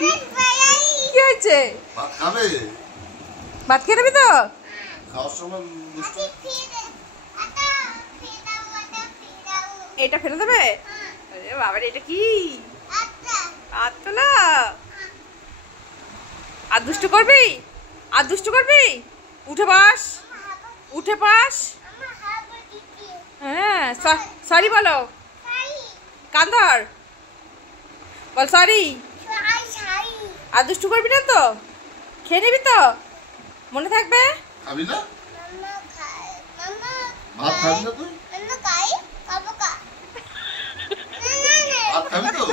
কি হয়েছে? ভাত খেয়ে নেবি তো? এটা ফেলে দেবে? বাবার এটা কি? আতলা। আর দুষ্টু করবি? আর দুষ্টু করবি? উঠে পাস, উঠে পাস। হ্যাঁ, সরি বলো। কান ধর, বল সরি। আর দুষ্টু করবি না তো? খেয়ে নিবি তো? মনে থাকবে? খাবি না? ভাত খাবি না তুই? ভাত খাবি তো?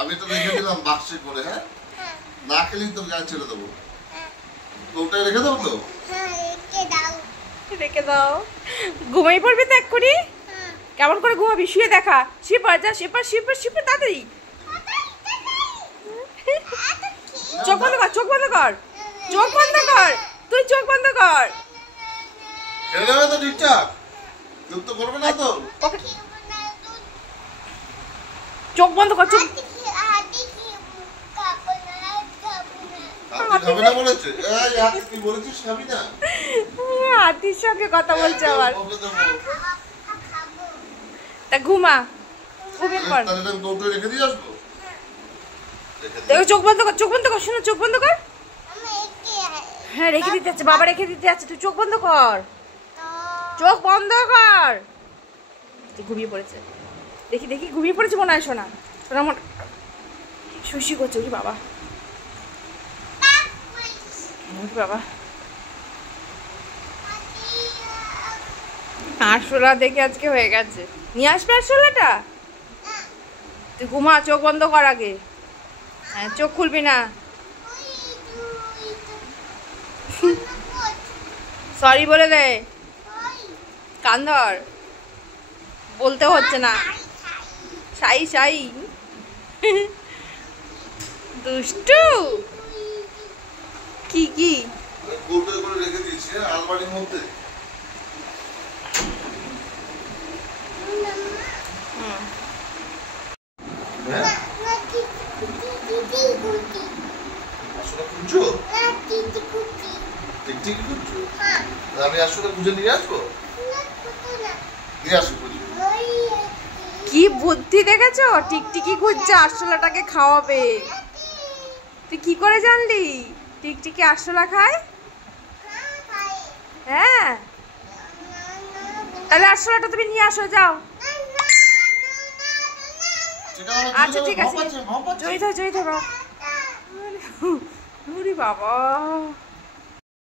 আমি তো রেখে দিলাম বাক্সে করে। হ্যাঁ, না খেলেই তোর গায়ে ছেড়ে দেবো। ওটাই রেখে দেবো তো? রেখে দাও। ঘুমাই পড়বি তো এক্ষুনি? কেমন করে ঘুমাবি? শুয়ে দেখা। শিপার যা, শিপার শিপার শিপার তাড়াতাড়ি। চোখ বন্ধ কর, চোখ বন্ধ কর, চোখ বন্ধ কর, তুই চোখ বন্ধ কর। খেলে যাবে তো ঠিকঠাক? চোখ তো করবে না তো? চোখ বন্ধ কর, চোখ। খাবে না বলেছে? এই তুই বলেছিস খাবি না? হাতির সঙ্গে কথা বলছে আবার। তা ঘুমা, ঘুমিয়ে পড়। তাহলে আমি কৌটো রেখে দিয়ে আসবো। দেখো চোখ বন্ধ কর, চোখ বন্ধ কর, শোনো চোখ বন্ধ কর। হ্যাঁ রেখে দিতে যাচ্ছে, বাবা রেখে দিতে যাচ্ছে, তুই চোখ বন্ধ কর, চোখ বন্ধ কর। ঘুমিয়ে পড়েছে, দেখি দেখি ঘুমিয়ে পড়েছে মনে হয়। শোনা শোনা মনে শুশি করছে। কি বাবা, বাবা আরশোলা দেখে আজকে হয়ে গেছে। নিয়ে আসবে আরশোলাটা? তুই ঘুমা, চোখ বন্ধ কর আগে। হ্যাঁ চোখ খুলবি না। সরি বলে দে। কান ধর, বলতে হচ্ছে না। সাই সাই দুষ্টু। কি কি কৌটো করে রেখে দিয়েছি আলমারির মধ্যে। আমি আসলে খুঁজে নিয়ে আসবো। কি বুদ্ধি দেখেছো? টিকটিকি খুঁজছে আরশোলাটাকে খাওয়াবে। তুই কি করে জানলি টিকটিকি আরশোলা খায়? হ্যাঁ, তাহলে আরশোলাটা তুমি নিয়ে আসো, যাও। আচ্ছা ঠিক আছে, জয়িতা জয়িতা বাবা। বাবা